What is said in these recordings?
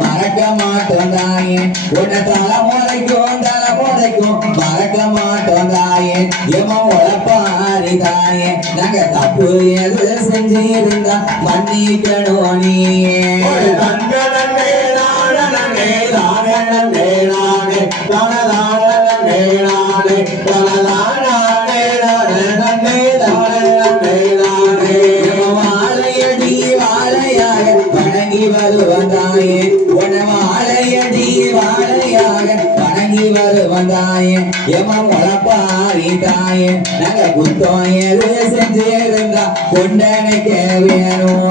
மறக்க மாட்டோம் தாயே உன்னை தலைமுறைக்கும் மறக்க மாட்டோம் தாயே எமன் உழப்பாரி தாயே நாங்க தப்பு எது செஞ்சிருந்தா மன்னிக்கணும் நீயே வாழையடி வாழையாக வணங்கி வருவதாயே உன வாழையடி வாழையாக வணங்கி வருவதாயே எமன் உழப்பாரி தாயே நாங்க குத்தம் எது செஞ்சிருந்தா கொண்டனைக்க வேணும்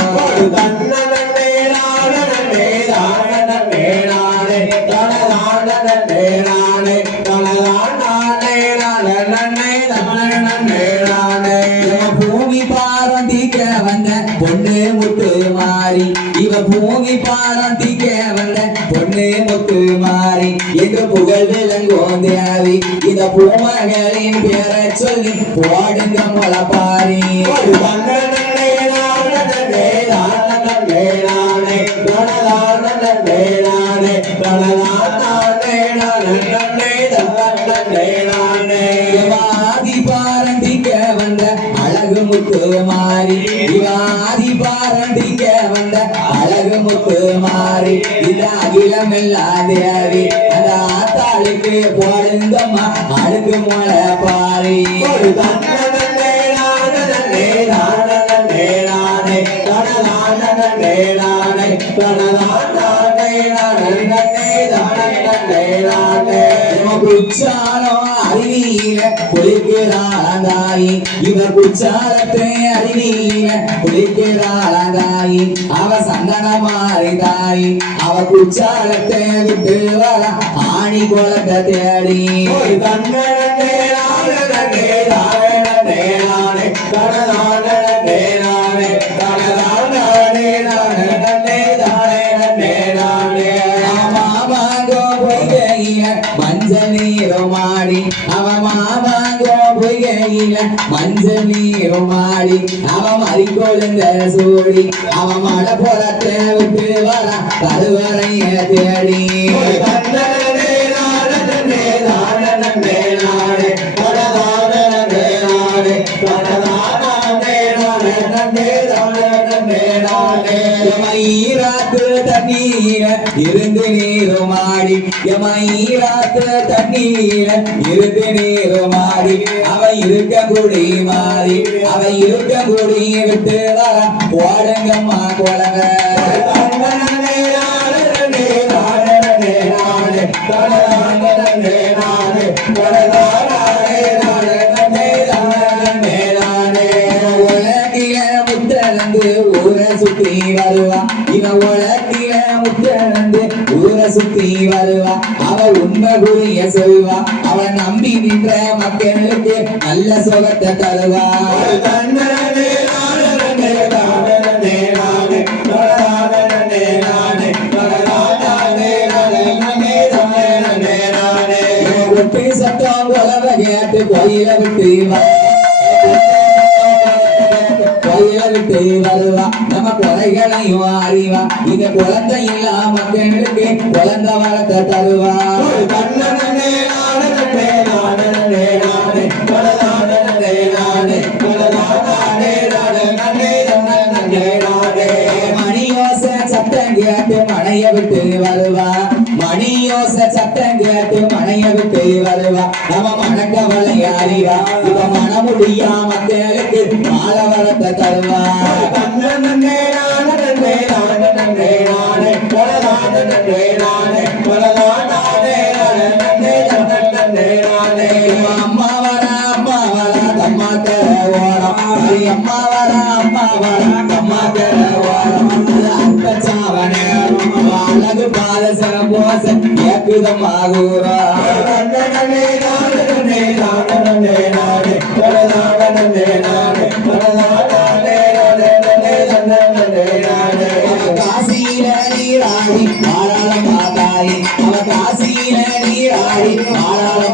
பூமி பாரந்திக்க வந்த பொண்ணு முத்து மாறி இவ பூமி பாரந்திக்க வந்த பொண்ணு முத்து மாறி எங்க புகழ் விளங்கும் தேவி இந்த பூமகளின் பேரை சொல்லி போடுங்க முளப்பாரி ஆதி பாரந்திக்க வந்த அழகு முத்து மாறி ஆதி பாரந்திக்க வந்த அழகு முத்து மாறி இந்த அகிலம் எல்லாம் தேவி அந்த ஆத்தாளுக்கு போடுங்கம்மா அழுக்கு முளை பாரி குச்சாரம் அறிவியில குளிக்கிறாளாந்தாயி இவ குச்சாரத்தை அறிவியில குளிக்கிறாளாந்தாயி அவ சந்தன மாறி தாயி அவ குச்சாரத்தை விட்டு வர ஆணி குளத்தை தேடி மஞ்சள் நீருமாடி அவ மாமாங்கோ பொய்கையில மஞ்சள் நீருமாடி அவ மறிக்கொழுந்த சூடி அவ மழை புறத்தை விட்டு வர கருவறைய தேடி ஈராத்து தண்ணீர இருந்து நீருமாடி ஈராத்து தண்ணீர இருந்து நீருமாடி அவ இருக்க குடி மாறி அவ இருக்க குடி விட்டு வர போடுங்கம்மா குழங்க ஊரை சுத்தி வருவா இவ உலகில முத்தந்து ஊரை சுத்தி வருவா அவ உண்மை குறிய சொல்வா அவ நம்பி நின்ற மக்களுக்கு நல்ல சுகத்தை தருவா சத்தம் உலக கேட்டு கோயில விட்டு விட்டு வருவா நம்ம குறைகளையும் அறிவா இந்த குழந்தை இல்லா மக்களுக்கு குழந்தை வளர்த்த தருவா மணியோச சத்தம் கேட்டு மனைய விட்டு வருவா மணியோச சத்தம் கேட்டு மனைய விட்டு வருவா நம்ம மனக்கவலை அறிவா இப்ப மனமுடியா மக்களுக்கு மாலை வளர்த்த தருவா அம்மா வர அம்மா தர ஓரம் அம்மா வர அம்மா தர ஓரம் அந்த சாவனே அழகு பாதசர போச ஏக்குதமாகூரா காசியில நீராடி தாராள மாதாயி அவ காசியில நீராடி பாடி ஆளாளம்